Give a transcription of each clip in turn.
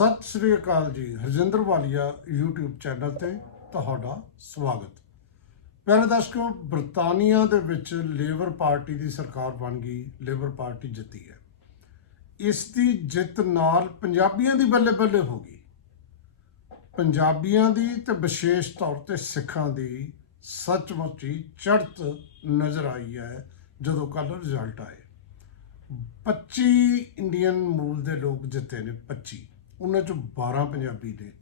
ਸਤਿ ਸ੍ਰੀ ਅਕਾਲ ਜੀ। ਹਰਜਿੰਦਰ ਵਾਲੀਆ YouTube channel ਤੇ ਤੁਹਾਡਾ ਸਵਾਗਤ। ਪਿਆਰੇ ਦਰਸ਼ਕੋ ਬ੍ਰਿਟਾਨੀਆ ਦੇ ਵਿੱਚ ਲੇਬਰ ਪਾਰਟੀ ਦੀ ਸਰਕਾਰ ਬਣ ਗਈ ਲੇਬਰ ਪਾਰਟੀ ਜਿੱਤੀ ਹੈ। ਇਸ ਦੀ ਜਿੱਤ ਨਾਲ ਪੰਜਾਬੀਆਂ ਦੀ ਬੱਲੇ ਬੱਲੇ ਹੋ ਗਈ। ਪੰਜਾਬੀਆਂ ਦੀ ਤੇ ਵਿਸ਼ੇਸ਼ ਤੌਰ ਤੇ ਸਿੱਖਾਂ ਦੀ ਸੱਚਮੁੱਚ ਹੀ ਚੜ੍ਹਤ ਨਜ਼ਰ ਆਈ ਹੈ ਜਦੋਂ ਕੱਲ ਰਿਜ਼ਲਟ ਆਏ। 25 ਇੰਡੀਅਨ ਮੂਲ ਦੇ ਲੋਕ ਜਿੱਤੇ ਨੇ 25 ਉਹਨਾਂ ਚੋਂ 12 ਪੰਜਾਬੀ ਨੇ।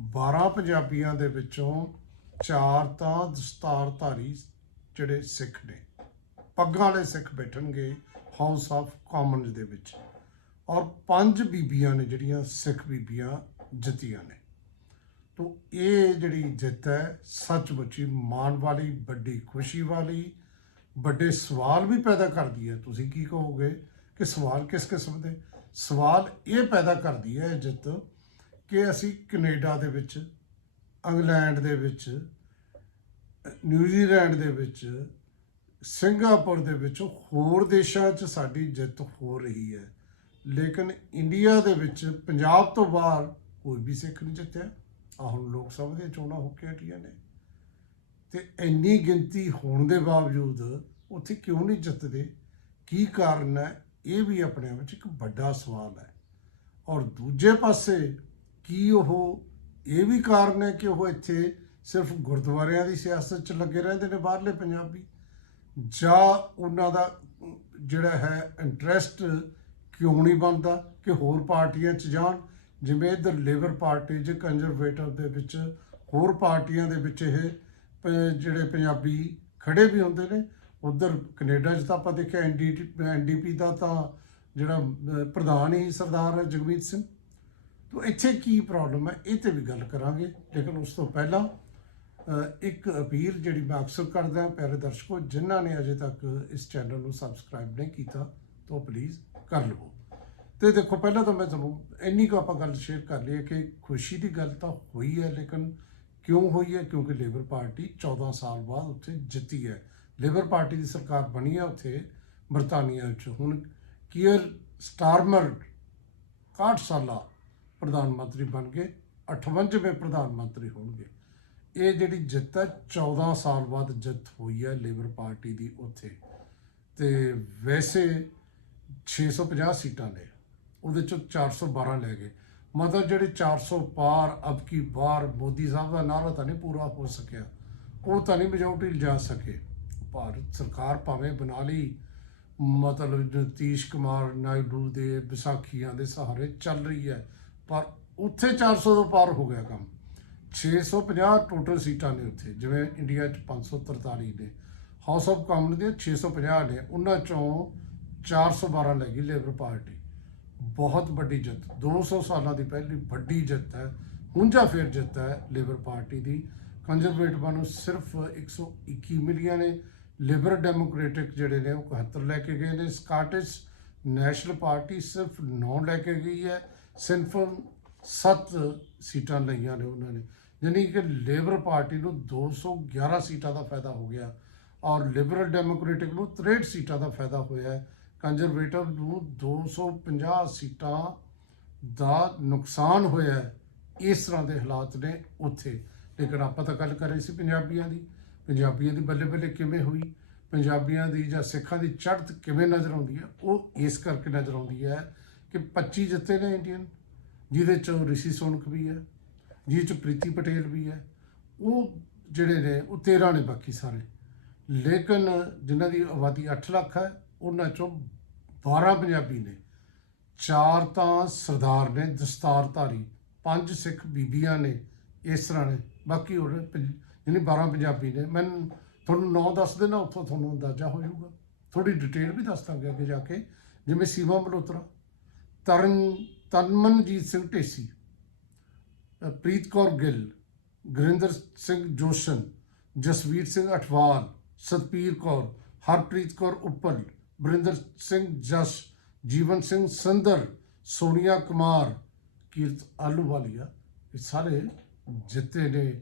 12 ਪੰਜਾਬੀਆਂ ਦੇ ਵਿੱਚੋਂ ਚਾਰ ਤਾਂ ਦਸਤਾਰਧਾਰੀ ਜਿਹੜੇ ਸਿੱਖ ਨੇ। ਪੱਗਾਂ ਵਾਲੇ ਸਿੱਖ ਬੈਠਣਗੇ ਹਾਊਸ ਆਫ ਕਾਮਨਸ ਦੇ ਵਿੱਚ। ਔਰ ਪੰਜ ਬੀਬੀਆਂ ਨੇ ਜਿਹੜੀਆਂ ਸਿੱਖ ਬੀਬੀਆਂ ਜਿੱਤੀਆਂ ਨੇ। ਤੋ ਇਹ ਜਿਹੜੀ ਜਿੱਤ ਹੈ ਸੱਚਮੁੱਚ ਮਾਣ ਵਾਲੀ, ਵੱਡੀ ਖੁਸ਼ੀ ਵਾਲੀ, ਵੱਡੇ ਸਵਾਲ ਵੀ ਪੈਦਾ ਕਰਦੀ ਹੈ। ਤੁਸੀਂ ਕੀ ਕਹੋਗੇ ਕਿ ਸਵਾਲ ਕਿਸ ਕਿਸਮ ਦੇ? ਸਵਾਲ ਇਹ ਪੈਦਾ ਕਰਦੀ ਹੈ ਇਹ ਜਿੱਤ ਕਿ ਅਸੀਂ ਕੈਨੇਡਾ ਦੇ ਵਿੱਚ, ਇੰਗਲੈਂਡ ਦੇ ਵਿੱਚ ਨਿਊਜ਼ੀਲੈਂਡ ਦੇ ਵਿੱਚ, ਸਿੰਗਾਪੁਰ ਦੇ ਵਿੱਚ ਹੋਰ ਦੇਸ਼ਾਂ 'ਚ ਸਾਡੀ ਜਿੱਤ ਹੋ ਰਹੀ ਹੈ। ਲੇਕਿਨ ਇੰਡੀਆ ਦੇ ਵਿੱਚ ਪੰਜਾਬ ਤੋਂ ਬਾਹਰ ਕੋਈ ਵੀ ਸਿੱਖ ਨਹੀਂ ਜਿੱਤਿਆ। ਆ ਹੁਣ ਲੋਕ ਸਭਾ ਦੀਆਂ ਚੋਣਾਂ ਹੋ ਕੇ ਹਟੀਆਂ ਨੇ। ਤੇ ਇੰਨੀ ਗਿਣਤੀ ਹੋਣ ਦੇ ਬਾਵਜੂਦ ਉੱਥੇ ਕਿਉਂ ਨਹੀਂ ਜਿੱਤਦੇ? ਕੀ ਕਾਰਨ ਹੈ? ਇਹ ਵੀ ਆਪਣੇ ਵਿੱਚ ਇੱਕ ਵੱਡਾ ਸਵਾਲ ਹੈ। ਔਰ ਦੂਜੇ ਪਾਸੇ ਕੀ ਉਹ, ਇਹ ਵੀ ਕਾਰਨ ਹੈ ਕਿ ਉਹ ਇੱਥੇ ਸਿਰਫ ਗੁਰਦੁਆਰਿਆਂ ਦੀ ਸਿਆਸਤ 'ਚ ਲੱਗੇ ਰਹਿੰਦੇ ਨੇ, ਬਾਹਰਲੇ ਪੰਜਾਬੀ? ਜਾਂ ਉਹਨਾਂ ਦਾ ਜਿਹੜਾ ਹੈ ਇੰਟਰਸਟ ਕਿਉਂ ਨਹੀਂ ਬਣਦਾ ਕਿ ਹੋਰ ਪਾਰਟੀਆਂ 'ਚ ਜਾਣ? ਜਿਵੇਂ ਇਧਰ ਲੇਬਰ ਪਾਰਟੀ 'ਚ ਕੰਜ਼ਰਵੇਟਿਵ ਦੇ ਵਿੱਚ ਹੋਰ ਪਾਰਟੀਆਂ ਦੇ ਵਿੱਚ ਇਹ ਪ- ਜਿਹੜੇ ਪੰਜਾਬੀ ਖੜੇ ਵੀ ਹੁੰਦੇ ਨੇ ਉਧਰ ਕੈਨੇਡਾ 'ਚ ਤਾਂ ਆਪਾਂ ਦੇਖਿਆ ਐਨਡੀਪੀ ਦਾ ਤਾਂ ਜਿਹੜਾ ਪ੍ਰਧਾਨ ਹੀ ਸਰਦਾਰ ਜਗਮੀਤ ਸਿੰਘ। ਤੋ ਇੱਥੇ ਕੀ ਪ੍ਰੋਬਲਮ ਹੈ? ਇਹ ਤੇ ਵੀ ਗੱਲ ਕਰਾਂਗੇ, ਲੇਕਿਨ ਉਸ ਤੋਂ ਪਹਿਲਾਂ ਇੱਕ ਅਪੀਲ ਜਿਹੜੀ ਮੈਂ ਅਕਸਰ ਕਰਦਾ ਹਾਂ ਪਿਆਰੇ ਦਰਸ਼ਕੋ, ਜਿਨ੍ਹਾਂ ਨੇ ਅਜੇ ਤੱਕ ਇਸ ਚੈਨਲ ਨੂੰ ਸਬਸਕ੍ਰਾਈਬ ਨਹੀਂ ਕੀਤਾ, ਤਾਂ ਪਲੀਜ਼ ਕਰ ਲਵੋ। ਤੇ ਦੇਖੋ, ਪਹਿਲਾਂ ਤਾਂ ਮੈਂ ਤੁਹਾਨੂੰ ਇੰਨੀ ਕੁ ਆਪਾਂ ਗੱਲ ਸ਼ੇਅਰ ਕਰ ਲਈ ਕਿ ਖੁਸ਼ੀ ਦੀ ਗੱਲ ਤਾਂ ਹੋਈ ਹੈ, ਲੇਕਿਨ ਕਿਉਂ ਹੋਈ ਹੈ? ਕਿਉਂਕਿ ਲੇਬਰ ਪਾਰਟੀ 14 ਸਾਲ ਬਾਅਦ ਉੱਥੇ ਜਿੱਤੀ ਹੈ। ਲੇਬਰ ਪਾਰਟੀ ਦੀ ਸਰਕਾਰ ਬਣੀ ਆ ਉੱਥੇ, ਬਰਤਾਨੀਆ ਵਿੱਚ। ਹੁਣ ਕੀਅਰ ਸਟਾਰਮਰ 61 ਸਾਲਾ ਪ੍ਰਧਾਨ ਮੰਤਰੀ ਬਣ ਗਏ 58ਵੇਂ ਪ੍ਰਧਾਨ ਮੰਤਰੀ ਹੋਣਗੇ। ਇਹ ਜਿਹੜੀ ਜਿੱਤ ਹੈ 14 ਸਾਲ ਬਾਅਦ ਜਿੱਤ ਹੋਈ ਹੈ ਲੇਬਰ ਪਾਰਟੀ ਦੀ ਉੱਥੇ। ਤੇ ਵੈਸੇ 650 ਸੀਟਾਂ ਨੇ, ਉਹਦੇ ਚੋਂ 412 ਲੈ ਗਏ। ਮਤਲਬ ਜਿਹੜੇ 400 ਪਾਰ ਅਬ ਕੀ ਬਾਰ, ਮੋਦੀ ਸਾਹਿਬ ਦਾ ਨਾਰਾ ਤਾਂ ਨਹੀਂ ਪੂਰਾ ਹੋ ਸਕਿਆ। ਉਹ ਤਾਂ ਨਹੀਂ ਮੈਜੋਰਟੀ ਲਿਜਾ ਸਕੇ। ਭਾਰਤ ਸਰਕਾਰ ਭਾਵੇਂ ਬਣਾ ਲਈ, ਮਤਲਬ ਨਤੀਸ਼ ਕੁਮਾਰ ਨਾਇਡੂ ਦੇ ਵਿਸਾਖੀਆਂ ਦੇ ਸਹਾਰੇ ਚੱਲ ਰਹੀ ਹੈ, ਪਰ ਉੱਥੇ 400 ਤੋਂ ਪਾਰ ਹੋ ਗਿਆ ਕੰਮ। 650 ਟੋਟਲ ਸੀਟਾਂ ਨੇ ਉੱਥੇ, ਜਿਵੇਂ ਇੰਡੀਆ 'ਚ 543 ਨੇ। ਹਾਊਸ ਆਫ ਕਾਮਨ ਦੀਆਂ 650 ਨੇ, ਉਹਨਾਂ ਚੋਂ 412 ਲੈ ਗਈ ਲੇਬਰ ਪਾਰਟੀ ਬਹੁਤ ਵੱਡੀ ਜਿੱਤ 200 ਸਾਲਾਂ ਦੀ ਪਹਿਲੀ ਵੱਡੀ ਜਿੱਤ ਹੈ ਹੁੰਜਾ ਫੇਰ ਜਿੱਤ ਹੈ ਲੇਬਰ ਪਾਰਟੀ ਦੀ। ਕੰਜ਼ਰਵੇਟਿਵਾਂ ਨੂੰ ਸਿਰਫ 121 ਮਿਲੀਅਨ ਨੇ ਲਿਬਰ ਡੈਮੋਕ੍ਰੈਟਿਕ ਜਿਹੜੇ ਨੇ ਉਹ 71 ਲੈ ਕੇ ਗਏ ਨੇ। ਸਕਾਟਿਸ਼ ਨੈਸ਼ਨਲ ਪਾਰਟੀ ਸਿਰਫ 9 ਲੈ ਕੇ ਗਈ ਹੈ। ਸਿਨਫਲ 7 ਸੀਟਾਂ ਲਈਆਂ ਨੇ ਉਹਨਾਂ ਨੇ। ਯਾਨੀ ਕਿ ਲੇਬਰ ਪਾਰਟੀ ਨੂੰ 211 ਸੀਟਾਂ ਦਾ ਫਾਇਦਾ ਹੋ ਗਿਆ ਔਰ ਲਿਬਰਲ ਡੈਮੋਕ੍ਰੈਟਿਕ ਨੂੰ 63 ਸੀਟਾਂ ਦਾ ਫਾਇਦਾ ਹੋਇਆ ਹੈ। ਕੰਜ਼ਰਵੇਟਿਵ ਨੂੰ 250 ਸੀਟਾਂ ਦਾ ਨੁਕਸਾਨ ਹੋਇਆ ਇਸ ਤਰ੍ਹਾਂ ਦੇ ਹਾਲਾਤ ਨੇ ਉੱਥੇ। ਲੇਕਿਨ ਆਪਾਂ ਤਾਂ ਗੱਲ ਕਰ ਰਹੇ ਸੀ ਪੰਜਾਬੀਆਂ ਦੀ। ਪੰਜਾਬੀਆਂ ਦੀ ਬੱਲੇ ਬੱਲੇ ਕਿਵੇਂ ਹੋਈ? ਪੰਜਾਬੀਆਂ ਦੀ ਜਾਂ ਸਿੱਖਾਂ ਦੀ ਚੜ੍ਹਤ ਕਿਵੇਂ ਨਜ਼ਰ ਆਉਂਦੀ ਹੈ? ਉਹ ਇਸ ਕਰਕੇ ਨਜ਼ਰ ਆਉਂਦੀ ਹੈ ਕਿ 25 ਜਿੱਤੇ ਨੇ ਇੰਡੀਅਨ, ਜਿਹਦੇ 'ਚੋਂ ਰਿਸ਼ੀ ਸੋਨਕ ਵੀ ਹੈ, ਜਿਹਦੇ ਚ ਪ੍ਰੀਤੀ ਪਟੇਲ ਵੀ ਹੈ। ਉਹ ਜਿਹੜੇ ਨੇ, ਉਹ 13 ਨੇ ਬਾਕੀ ਸਾਰੇ। ਲੇਕਿਨ ਜਿਨ੍ਹਾਂ ਦੀ ਆਬਾਦੀ 8 ਲੱਖ ਹੈ, ਉਹਨਾਂ ਚੋਂ 12 ਪੰਜਾਬੀ ਨੇ। ਚਾਰ ਤਾਂ ਸਰਦਾਰ ਨੇ, ਦਸਤਾਰਧਾਰੀ, ਪੰਜ ਸਿੱਖ ਬੀਬੀਆਂ ਨੇ, ਇਸ ਤਰ੍ਹਾਂ ਨੇ। ਬਾਕੀ ਹੋਰ ਪੰਜ- ਯਾਨੀ 12 ਪੰਜਾਬੀ ਨੇ, ਮੈਂ ਤੁਹਾਨੂੰ ਨਾਂ ਦੱਸ ਦੇਣਾ ਉੱਥੋਂ ਤੁਹਾਨੂੰ ਅੰਦਾਜ਼ਾ ਹੋ ਜਾਊਗਾ। ਥੋੜੀ ਡਿਟੇਲ ਵੀ ਦੱਸ ਦਾਂਗੇ ਅੱਗੇ ਜਾ ਕੇ। ਜਿਵੇਂ ਸੀਮਾ ਮਲਹੋਤਰਾ, ਤਰਨ, ਤਨਮਨਜੀਤ ਸਿੰਘ ਢੇਸੀ ਪ੍ਰੀਤ ਕੌਰ ਗਿੱਲ, ਗੁਰਿੰਦਰ ਸਿੰਘ ਜੋਸ਼ਨ, ਜਸਵੀਰ ਸਿੰਘ ਅਠਵਾਲ, ਸਤਪੀਰ ਕੌਰ, ਹਰਪ੍ਰੀਤ ਕੌਰ ਉੱਪਲ ਬਰਿੰਦਰ ਸਿੰਘ ਜਸ, ਜੀਵਨ ਸਿੰਘ ਸੰਦਰ, ਸੋਨੀਆ ਕੁਮਾਰ, ਕੀਰਤ ਆਲੂਵਾਲੀਆ ਇਹ ਸਾਰੇ ਜਿੱਤੇ ਨੇ।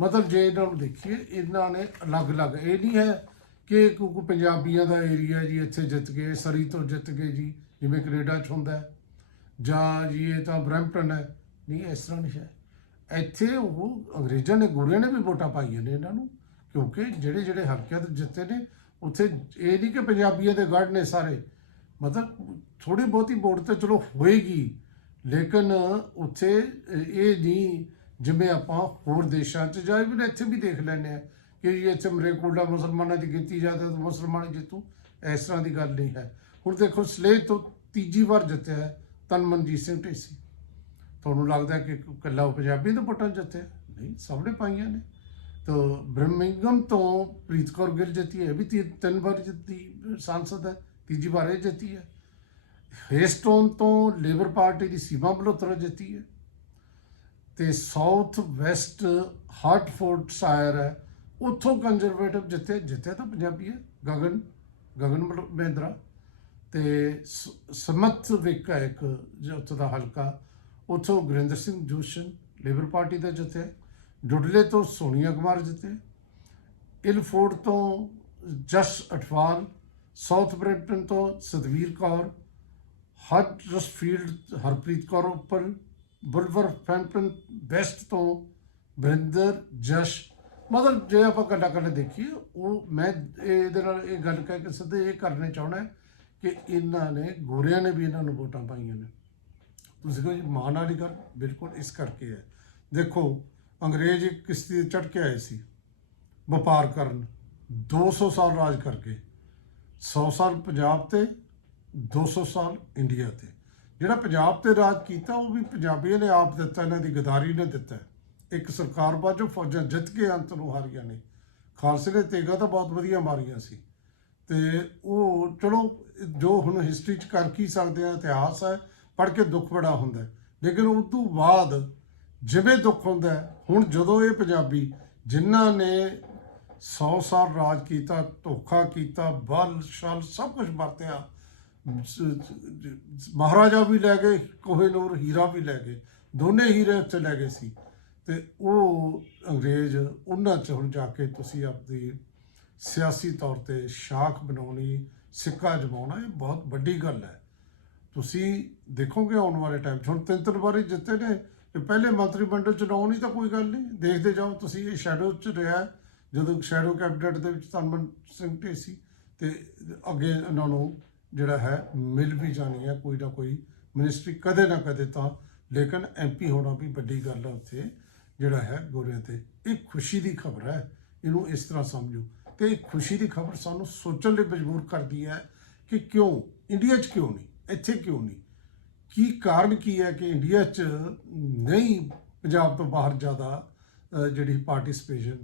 ਮਤਲਬ ਜੇ ਇਹਨਾਂ ਨੂੰ ਦੇਖੀਏ, ਇਹਨਾਂ ਨੇ ਅਲੱਗ-ਅਲੱਗ, ਇਹ ਨਹੀਂ ਹੈ ਕਿ ਕਿਉਂਕਿ ਪੰਜਾਬੀਆਂ ਦਾ ਏਰੀਆ ਜੀ ਇੱਥੇ ਜਿੱਤ ਗਏ, ਸਰੀ ਤੋਂ ਜਿੱਤ ਗਏ ਜੀ, ਜਿਵੇਂ ਕੈਨੇਡਾ 'ਚ ਹੁੰਦਾ ਹੈ। ਜਾਂ ਜੀ ਇਹ ਤਾਂ ਬਰੈਂਪਟਨ ਹੈ। ਨਹੀਂ, ਇਸ ਤਰ੍ਹਾਂ ਨਹੀਂ ਹੈ। ਇੱਥੇ ਉਹ ਅੰਗਰੇਜ਼ਾਂ ਨੇ, ਗੋਰਿਆਂ ਨੇ ਵੀ ਵੋਟਾਂ ਪਾਈਆਂ ਨੇ ਇਹਨਾਂ ਨੂੰ, ਕਿਉਂਕਿ ਜਿਹੜੇ ਜਿਹੜੇ ਹਲਕਿਆਂ ਤੋਂ ਜਿੱਤੇ ਨੇ, ਉੱਥੇ ਇਹ ਨਹੀਂ ਕਿ ਪੰਜਾਬੀਆਂ ਦੇ ਗੜ ਨੇ ਸਾਰੇ। ਮਤਲਬ ਥੋੜੀ ਬਹੁਤੀ ਵੋਟ ਤਾਂ ਚਲੋ ਹੋਏਗੀ, ਲੇਕਿਨ ਉੱਥੇ ਇਹ ਨਹੀਂ ਜਿਵੇਂ ਆਪਾਂ ਹੋਰ ਦੇਸ਼ਾਂ 'ਚ ਜਾਏ ਵੀ ਇੱਥੇ ਵੀ ਦੇਖ ਲੈਂਦੇ ਆ ਕਿ ਜੀ ਇੱਥੇ ਮਰੇਕੋਟਾ ਮੁਸਲਮਾਨਾਂ ਦੀ ਗਿਣਤੀ ਜ਼ਿਆਦਾ ਤਾਂ ਮੁਸਲਮਾਨ ਜਿੱਤੂ ਇਸ ਤਰ੍ਹਾਂ ਦੀ ਗੱਲ ਨਹੀਂ ਹੈ। ਹੁਣ ਦੇਖੋ, ਸਲੇਹ ਤੋਂ ਤੀਜੀ ਵਾਰ ਜਿੱਤਿਆ ਤਨ ਮਨਜੀਤ ਸਿੰਘ ਢੇਸੀ। ਤੁਹਾਨੂੰ ਲੱਗਦਾ ਕਿ ਇਕੱਲਾ ਉਹ ਪੰਜਾਬੀ ਤੋਂ ਵੋਟਾਂ ਜਿੱਤਿਆ? ਨਹੀਂ ਸਭ ਨੇ ਪਾਈਆਂ ਨੇ। ਤਾਂ ਬ੍ਰਹਮਿੰਗਮ ਤੋਂ ਪ੍ਰੀਤ ਕੌਰ ਗਿੱਲ ਜਿੱਤੀ ਹੈ ਵੀ ਤੀ- ਤਿੰਨ ਵਾਰ ਜਿੱਤੀ, ਸਾਂਸਦ ਹੈ, ਤੀਜੀ ਵਾਰ ਇਹ ਜਿੱਤੀ ਹੈ। ਹੇਸਟੋਨ ਤੋਂ ਲੇਬਰ ਪਾਰਟੀ ਦੀ ਸੀਮਾ ਬਲੋਤਰਾ ਜਿੱਤੀ ਹੈ। ਤੇ ਸਾਊਥ ਵੈਸਟ ਹਾਰਟਫੋਰਡ ਸ਼ਾਇਰ ਹੈ। ਉੱਥੋਂ ਕੰਜ਼ਰਵੇਟਿਵ ਜਿੱਥੇ ਜਿੱਥੇ ਤਾਂ ਪੰਜਾਬੀ ਹੈ, ਗਗਨ ਗਗਨ ਮਹਿੰਦਰਾ। ਤੇ ਸ- ਸਮਤ ਵਿਕ ਹੈ ਇੱਕ, ਜੋ ਉੱਥੋਂ ਦਾ ਹਲਕਾ। ਉੱਥੋਂ ਗੁਰਿੰਦਰ ਸਿੰਘ ਜੋਸ਼ਨ ਲੇਬਰ ਪਾਰਟੀ ਦਾ ਜਿੱਥੇ। ਡੁੱਡਲੇ ਤੋਂ ਸੋਨੀਆ ਕੁਮਾਰ ਜਿੱਤੇ ਇਲਫੋਰਡ ਤੋਂ ਜਸ ਅਠਵਾਲ ਸਾਊਥ ਬ੍ਰੈਂਪਟਨ ਤੋਂ ਸਤਵੀਰ ਕੌਰ ਹਟ ਰਸਫੀਲਡ ਹਰਪ੍ਰੀਤ ਕੌਰ ਉੱਪਰ। ਬੁਲਵਰ ਫੈਂਪਟਨ ਵੈਸਟ ਤੋਂ ਬਰਿੰਦਰ, ਜਸ਼। ਮਤਲਬ ਜੇ ਆਪਾਂ ਕੱਲਾ ਕੱਲਾ ਦੇਖੀਏ, ਉਹ ਮੈਂ ਇਹ- ਇਹਦੇ ਨਾਲ ਇਹ ਗੱਲ ਕਹਿ ਕੇ ਸਿੱਧੇ ਇਹ ਕਰਨੇ ਚਾਹਣਾ ਕਿ ਇਹਨਾਂ ਨੇ, ਗੋਰਿਆਂ ਨੇ ਵੀ ਇਹਨਾਂ ਨੂੰ ਵੋਟਾਂ ਪਾਈਆਂ ਨੇ। ਤੁਸੀਂ ਕਹੋ ਜੀ, ਮਾਣ ਵਾਲੀ ਗੱਲ ਬਿਲਕੁਲ ਇਸ ਕਰਕੇ ਹੈ। ਦੇਖੋ, ਅੰਗਰੇਜ਼ ਇੱਕ ਕਿਸ਼ਤੀ ਚੜ ਕੇ ਆਏ ਸੀ, ਵਪਾਰ ਕਰਨ 200 ਸਾਲ ਰਾਜ ਕਰਕੇ 100 ਸਾਲ ਪੰਜਾਬ ਤੇ 200 ਸਾਲ ਇੰਡੀਆ ਤੇ। ਜਿਹੜਾ ਪੰਜਾਬ ਤੇ ਰਾਜ ਕੀਤਾ, ਉਹ ਵੀ ਪੰਜਾਬੀਆਂ ਨੇ ਆਪ ਦਿੱਤਾ, ਇਹਨਾਂ ਦੀ ਗਦਾਰੀ ਨੇ ਦਿੱਤਾ ਇੱਕ ਸਰਕਾਰ ਬਾਝੋਂ ਫੌਜਾਂ ਜਿੱਤ ਕੇ ਅੰਤ ਨੂੰ ਹਾਰੀਆਂ ਨੇ। ਖਾਲਸੇ ਨੇ ਤੇਗਾ ਤਾਂ ਬਹੁਤ ਵਧੀਆ ਮਾਰੀਆਂ ਸੀ। ਤੇ ਉਹ ਚਲੋ, ਜੋ ਹੁਣ ਹਿਸਟਰੀ ਚ ਕਰ ਕੀ ਸਕਦੇ ਆ, ਇਤਿਹਾਸ ਹੈ, ਪੜ੍ਹ ਕੇ ਦੁੱਖ ਬੜਾ ਹੁੰਦਾ ਲੇਕਿਨ ਉਸ ਤੋਂ ਬਾਅਦ ਜਿਵੇਂ ਦੁੱਖ ਹੁੰਦਾ ਹੁਣ ਜਦੋਂ ਇਹ ਪੰਜਾਬੀ ਜਿਨ੍ਹਾਂ ਨੇ 100 ਸਾਲ ਰਾਜ ਕੀਤਾ, ਧੋਖਾ ਕੀਤਾ, ਬਲ ਛਲ ਸਭ ਕੁਝ ਵਰਤਿਆ ਮਹਾਰਾਜਾ ਵੀ ਲੈ ਗਏ ਕੋਹੇਨੂਰ ਹੀਰਾ ਵੀ ਲੈ ਗਏ। ਦੋਨੇ ਹੀਰੇ ਉੱਥੇ ਲੈ ਗਏ ਸੀ। ਤੇ ਉਹ ਅੰਗਰੇਜ਼, ਉਹਨਾਂ ਚ ਹੁਣ ਜਾ ਕੇ ਤੁਸੀਂ ਆਪਦੀ ਸਿਆਸੀ ਤੌਰ ਤੇ ਸ਼ਾਖ ਬਣਾਉਣੀ, ਸਿੱਕਾ ਜਮਾਉਣਾ, ਇਹ ਬਹੁਤ ਵੱਡੀ ਗੱਲ ਹੈ। ਤੁਸੀਂ ਦੇਖੋਗੇ ਆਉਣ ਵਾਲੇ ਟਾਈਮ 'ਚ, ਹੁਣ ਤਿੰਨ ਤਿੰਨ ਵਾਰੀ ਜਿੱਤੇ ਨੇ ਪਹਿਲੇ ਮੰਤਰੀ ਮੰਡਲ ਚ ਲਾਉਣੀ ਤਾਂ ਕੋਈ ਗੱਲ ਨਹੀਂ। ਦੇਖਦੇ ਜਾਓ ਤੁਸੀਂ, ਇਹ ਸ਼ੈਡੋ ਚ ਰਿਹਾ ਜਦੋਂ ਸ਼ੈਡੋ ਕੈਬਨਿਟ ਦੇ ਵਿੱਚ ਧਨਮਨ ਸਿੰਘ ਢੇਸੀ ਤੇ ਅੱਗੇ ਉਹਨਾਂ ਨੂੰ ਜਿਹੜਾ ਹੈ, ਮਿਲ ਵੀ ਜਾਣੀ ਹੈ ਕੋਈ ਨਾ ਕੋਈ ਮਿਨਿਸਟਰੀ ਕਦੇ ਨਾ ਕਦੇ ਤਾਂ। ਲੇਕਿਨ ਐਮਪੀ ਹੋਣਾ ਵੀ ਵੱਡੀ ਗੱਲ ਹੈ ਉੱਥੇ, ਜਿਹੜਾ ਹੈ ਗੋਰਿਆਂ ਤੇ। ਇਹ ਖੁਸ਼ੀ ਦੀ ਖਬਰ ਹੈ, ਇਹਨੂੰ ਇਸ ਤਰ੍ਹਾਂ ਸਮਝੋ। ਤੇ ਇਹ ਖੁਸ਼ੀ ਦੀ ਖਬਰ ਸਾਨੂੰ ਸੋਚਣ ਲਈ ਮਜਬੂਰ ਕਰਦੀ ਹੈ ਕਿ ਕਿਉਂ? ਇੰਡੀਆ 'ਚ ਕਿਉਂ ਨਹੀਂ? ਇੱਥੇ ਕਿਉਂ ਨਹੀਂ? ਕੀ ਕਾਰਨ ਕੀ ਹੈ ਕਿ ਇੰਡੀਆ 'ਚ ਨਹੀਂ ਪੰਜਾਬ ਤੋਂ ਬਾਹਰ ਜ਼ਿਆਦਾ ਜਿਹੜੀ ਪਾਰਟਿਸਿਪੇਸ਼ਨ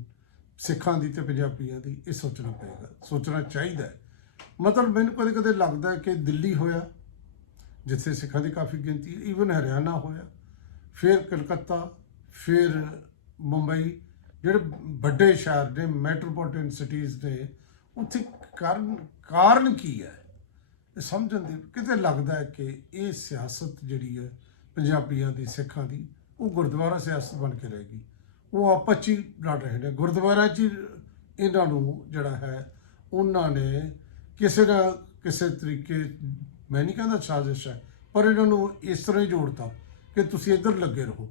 ਸਿੱਖਾਂ ਦੀ ਤੇ ਪੰਜਾਬੀਆਂ ਦੀ, ਇਹ ਸੋਚਣਾ ਪਏਗਾ। ਸੋਚਣਾ ਚਾਹੀਦਾ ਹੈ। ਮਤਲਬ ਮੈਨੂੰ ਕਦੇ ਕਦੇ ਲੱਗਦਾ ਕਿ ਦਿੱਲੀ ਹੋਇਆ, ਜਿੱਥੇ ਸਿੱਖਾਂ ਦੀ ਕਾਫੀ ਗਿਣਤੀ ਈਵਨ ਹਰਿਆਣਾ ਹੋਇਆ, ਫਿਰ ਕਲਕੱਤਾ, ਫਿਰ ਮੁੰਬਈ, ਜਿਹੜੇ ਵੱਡੇ ਸ਼ਹਿਰ ਨੇ ਮੈਟਰੋਪੋਲੀਟਨ ਸਿਟੀਜ਼ ਨੇ, ਉੱਥੇ ਕਾਰਨ ਕਾਰਨ ਕੀ ਹੈ? ਇਹ ਸਮਝਣ ਦੀ, ਕਿਤੇ ਲੱਗਦਾ ਹੈ ਕਿ ਇਹ ਸਿਆਸਤ ਜਿਹੜੀ ਹੈ ਪੰਜਾਬੀਆਂ ਦੀ, ਸਿੱਖਾਂ ਦੀ, ਉਹ ਗੁਰਦੁਆਰਾ ਸਿਆਸਤ ਬਣ ਕੇ ਰਹਿ ਗਈ। ਉਹ ਆਪਸ 'ਚ ਹੀ ਲੜ ਰਹੇ ਨੇ। ਗੁਰਦੁਆਰਾ 'ਚ ਹੀ ਇਹਨਾਂ ਨੂੰ ਜਿਹੜਾ ਹੈ, ਉਹਨਾਂ ਨੇ ਕਿਸੇ ਨਾ ਕਿਸੇ ਤਰੀਕੇ, ਮੈਂ ਨਹੀਂ ਕਹਿੰਦਾ ਸਾਜ਼ਿਸ਼ ਹੈ, ਪਰ ਇਹਨਾਂ ਨੂੰ ਇਸ ਤਰ੍ਹਾਂ ਹੀ ਜੋੜਤਾ ਕਿ ਤੁਸੀਂ ਇੱਧਰ ਲੱਗੇ ਰਹੋ।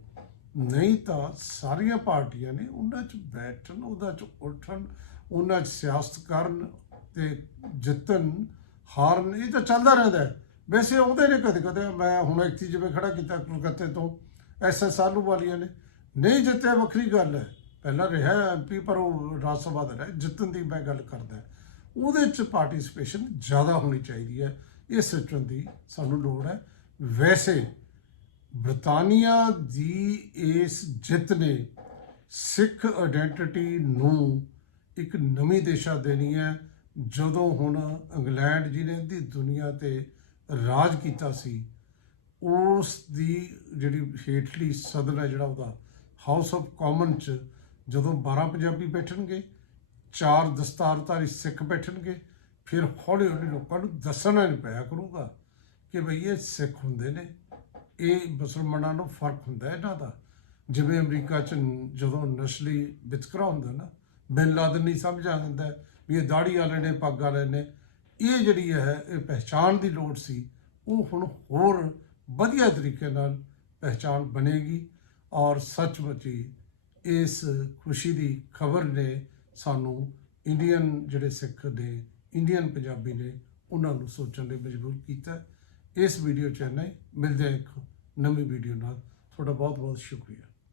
ਨਹੀਂ ਤਾਂ ਸਾਰੀਆਂ ਪਾਰਟੀਆਂ ਨੇ ਉਹਨਾਂ 'ਚ ਬੈਠਣ, ਉਹਦਾ 'ਚ ਉੱਠਣ, ਉਹਨਾਂ 'ਚ ਸਿਆਸਤ ਕਰਨ ਤੇ ਜਿੱਤਣ, ਹਾਰਨ, ਇਹ ਤਾਂ ਚੱਲਦਾ ਰਹਿੰਦਾ ਹੈ। ਵੈਸੇ ਉਹਦੇ ਨੇ ਕਦੇ ਕਦੇ, ਮੈਂ ਹੁਣ ਇੱਕ ਚੀਜ਼ ਜਿਵੇਂ ਖੜਾ ਕੀਤਾ ਕਲਕੱਤੇ ਤੋਂ ਐਸਐਸ ਆਲੂ ਵਾਲੀਆਂ ਨੇ, ਨਹੀਂ ਜਿੱਤਿਆ ਵੱਖਰੀ ਗੱਲ ਹੈ। ਪਹਿਲਾਂ ਰਿਹਾ ਐਮਪੀ ਪਰ ਉਹ ਰਾਜ ਸਭਾ ਦਾ ਰਿਹਾ, ਜਿੱਤਣ ਦੀ ਮੈਂ ਗੱਲ ਕਰਦਾ। ਉਹਦੇ 'ਚ ਪਾਰਟਿਸਿਪੇਸ਼ਨ ਜ਼ਿਆਦਾ ਹੋਣੀ ਚਾਹੀਦੀ ਹੈ। ਇਹ ਸੋਚਣ ਦੀ ਸਾਨੂੰ ਲੋੜ ਹੈ। ਵੈਸੇ ਬ੍ਰਿਟਾਨੀਆ ਦੀ ਇਸ ਜਿੱਤ ਨੇ ਸਿੱਖ ਆਇਡੈਂਟੀਟੀ ਨੂੰ ਇੱਕ ਨਵੀਂ ਦਿਸ਼ਾ ਦੇਣੀ ਹੈ। ਜਦੋਂ ਹੁਣ ਇੰਗਲੈਂਡ ਜਿਹਨੇ ਦੀ ਦੁਨੀਆ ਤੇ ਰਾਜ ਕੀਤਾ ਸੀ, ਉਸ ਦੀ ਜਿਹੜੀ ਹੇਠਲੀ ਸਦਨ ਹੈ ਜਿਹੜਾ ਉਹਦਾ ਹਾਊਸ ਆਫ ਕਾਮਨ ਚ ਜਦੋਂ 12 ਪੰਜਾਬੀ ਬੈਠਣਗੇ ਚਾਰ ਦਸਤਾਰਧਾਰੀ ਸਿੱਖ ਬੈਠਣਗੇ, ਫਿਰ ਹੌਲੀ ਹੌਲੀ ਲੋਕਾਂ ਨੂੰ ਦੱਸਣਾ ਨਹੀਂ ਪਿਆ ਕਰੂਗਾ ਕਿ ਭਈ ਇਹ ਸਿੱਖ ਹੁੰਦੇ ਨੇ। ਇਹ ਮੁਸਲਮਾਨਾਂ ਨੂੰ ਫ਼ਰਕ ਹੁੰਦਾ ਇਹਨਾਂ ਦਾ। ਜਿਵੇਂ ਅਮਰੀਕਾ ਚ ਜਦੋਂ ਨਸਲੀ ਵਿਤਕਰਾ ਹੁੰਦਾ ਨਾ, ਬਿਨ ਲਾਦਨ ਨਹੀਂ ਸਮਝ ਆ ਜਾਂਦਾ ਵੀ ਇਹ ਦਾੜੀ ਵਾਲੇ ਨੇ, ਪੱਗ ਵਾਲੇ ਨੇ। ਇਹ ਜਿਹੜੀ ਹੈ, ਇਹ ਪਹਿਚਾਣ ਦੀ ਲੋੜ ਸੀ, ਉਹ ਹੁਣ ਹੋਰ ਵਧੀਆ ਤਰੀਕੇ ਨਾਲ ਪਹਿਚਾਣ ਬਣੇਗੀ ਔਰ ਸੱਚਮੁੱਚ ਹੀ ਇਸ ਖੁਸ਼ੀ ਦੀ ਖਬਰ ਨੇ ਸਾਨੂੰ ਇੰਡੀਅਨ ਜਿਹੜੇ ਸਿੱਖ ਨੇ ਇੰਡੀਅਨ ਪੰਜਾਬੀ ਨੇ ਉਹਨਾਂ ਨੂੰ ਸੋਚਣ ਲਈ ਮਜਬੂਰ ਕੀਤਾ। ਇਸ ਵੀਡੀਓ ਚ ਇੰਨਾ ਹੀ। ਮਿਲਦੇ ਇੱਕ ਨਵੀਂ ਵੀਡੀਓ ਨਾਲ। ਤੁਹਾਡਾ ਬਹੁਤ ਬਹੁਤ ਸ਼ੁਕਰੀਆ।